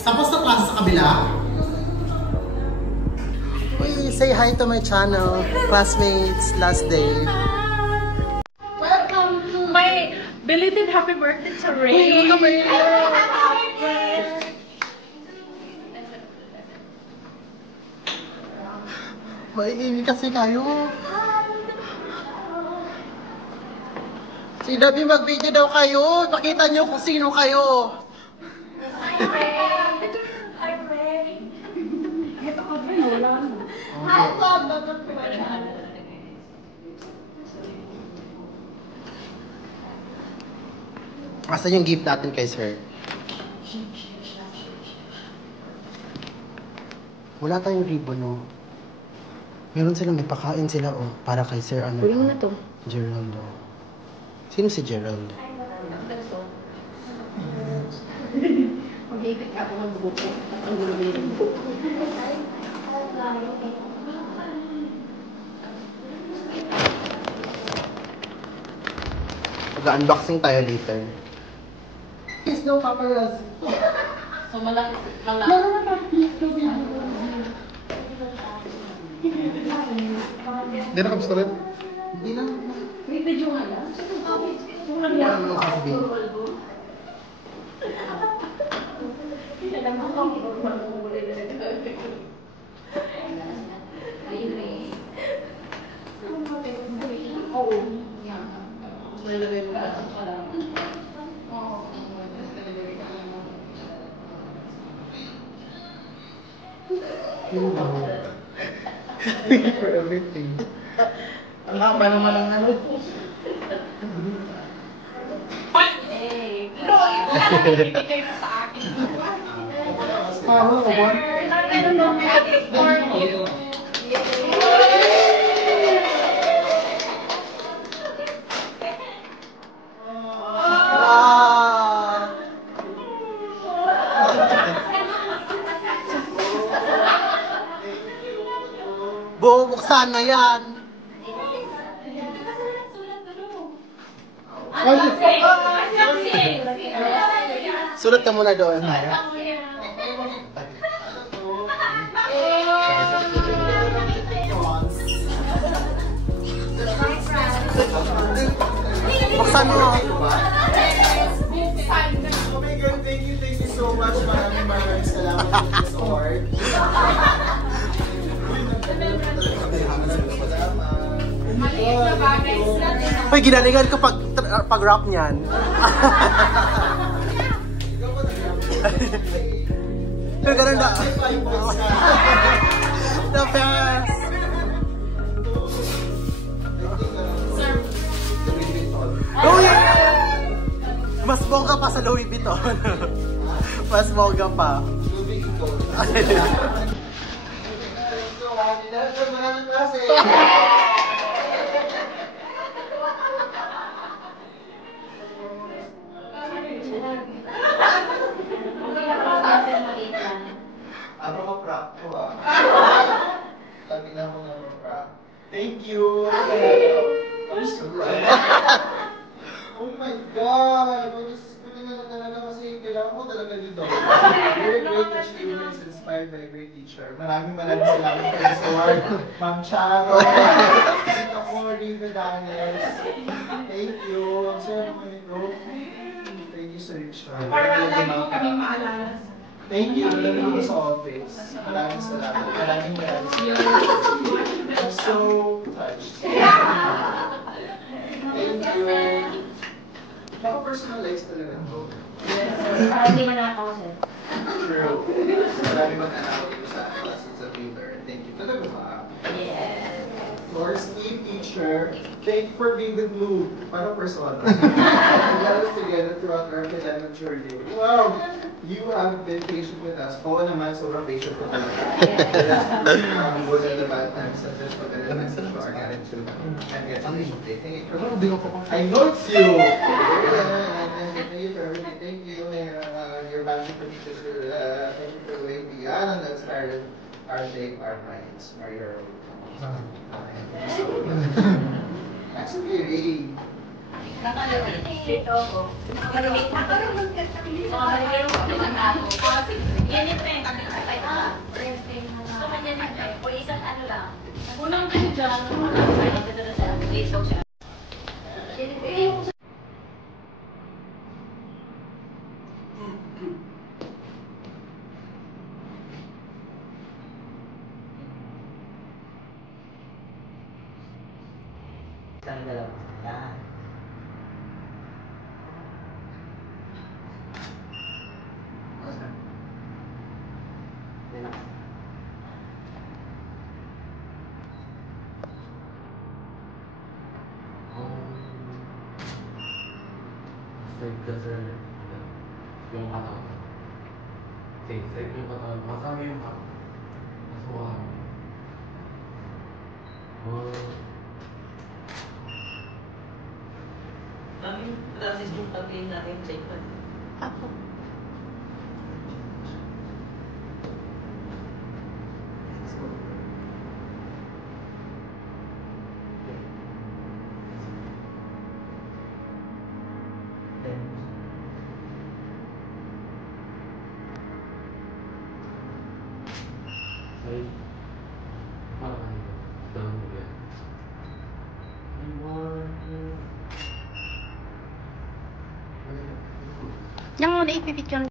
Tapos na klase sa kabila? Uy, say hi to my channel. Classmates, last day. Welcome to my belated happy birthday to Ray. Welcome, Ray. Maiingi kasi kayo. Sinabi mag-video daw kayo. Pakita nyo kung sino kayo. Hi, Ray. Ito ka ba yun? Hi, Bob. Asan yung gift natin kay sir? Wala tayong ribbon, no? Meron silang may pakain sila, oh. Para kay sir, ano? Huli mo na to. Gerald, oh. Sino si Gerald? Mag-ibig ako ng buko. Ang gulo-gulo ng buko. Mag-unboxing tayo later. Please no paparazzi. So, malaki. Hindi na kamusta rin? Hindi na. May video nga lang. Ano sasabihin? Oo. Malagay mo pa. Thank you for everything. Ang haba naman ang ano. Ibigay mo sa akin. Ano ba? Ano ba? For you. Bubuksan na yan. Sulat ka muna doon. Buksan mo. Oh my God, thank you so much. Maraming salamat sa support. Uy, ginalingan ko pag-rap niyan. Pero ganun na. The best. Uy! Mas bongga pa sa Louis Vuitton. Mas bongga pa. Ako ka-prop ko ah. Sabi na ako ng prop. Thank you! Oh my God! Gusto na talaga kasi kailangan ko talaga dito. Very great achievements inspired by a great teacher. Maraming salamat for this award. Ma'am Charo, Tito Cory, Daniels. Thank you. Ang saya naman ito. Thank you so much. Thank you. Alam mo ko sa office. Maraming salamat. Maraming salamat. I'm so touched. Thank you. Naka-personalize talaga ito. Hindi mo nakakausap. True. Marami mag-anaw dito sa classes of paper. Thank you talaga ba? Yes. For Steve teacher, thank you for being the glue. Parang persona. We got us together throughout our academic journey. Wow! You have been patient with us. Oo naman, sobrang patient ko talaga. Ang good and the bad times, such as maganda message to our attitude. And getting taking it from I know it's you! And thank you for everything. Thank you. Your magic for teachers. Thank you for going beyond and inspired our shape, our minds, our your That's okay. Dito ako. Nakamalawit. Nakamalawit. Jennifer, kami sa kayo. Gusto mo Jennifer? O isang ano lang. Unang dyan. Facebook siya. Jennifer. Isang dalawa. Yan. Relax. Straight ka sir. Yung katawan. Straight yung katawan. Masama yung katawan. Mas mukha. Daming process yung pag-gain natin sa iPad. Ako. Ay, parang ano. Dalang mo yan. Yang mau diipipicture.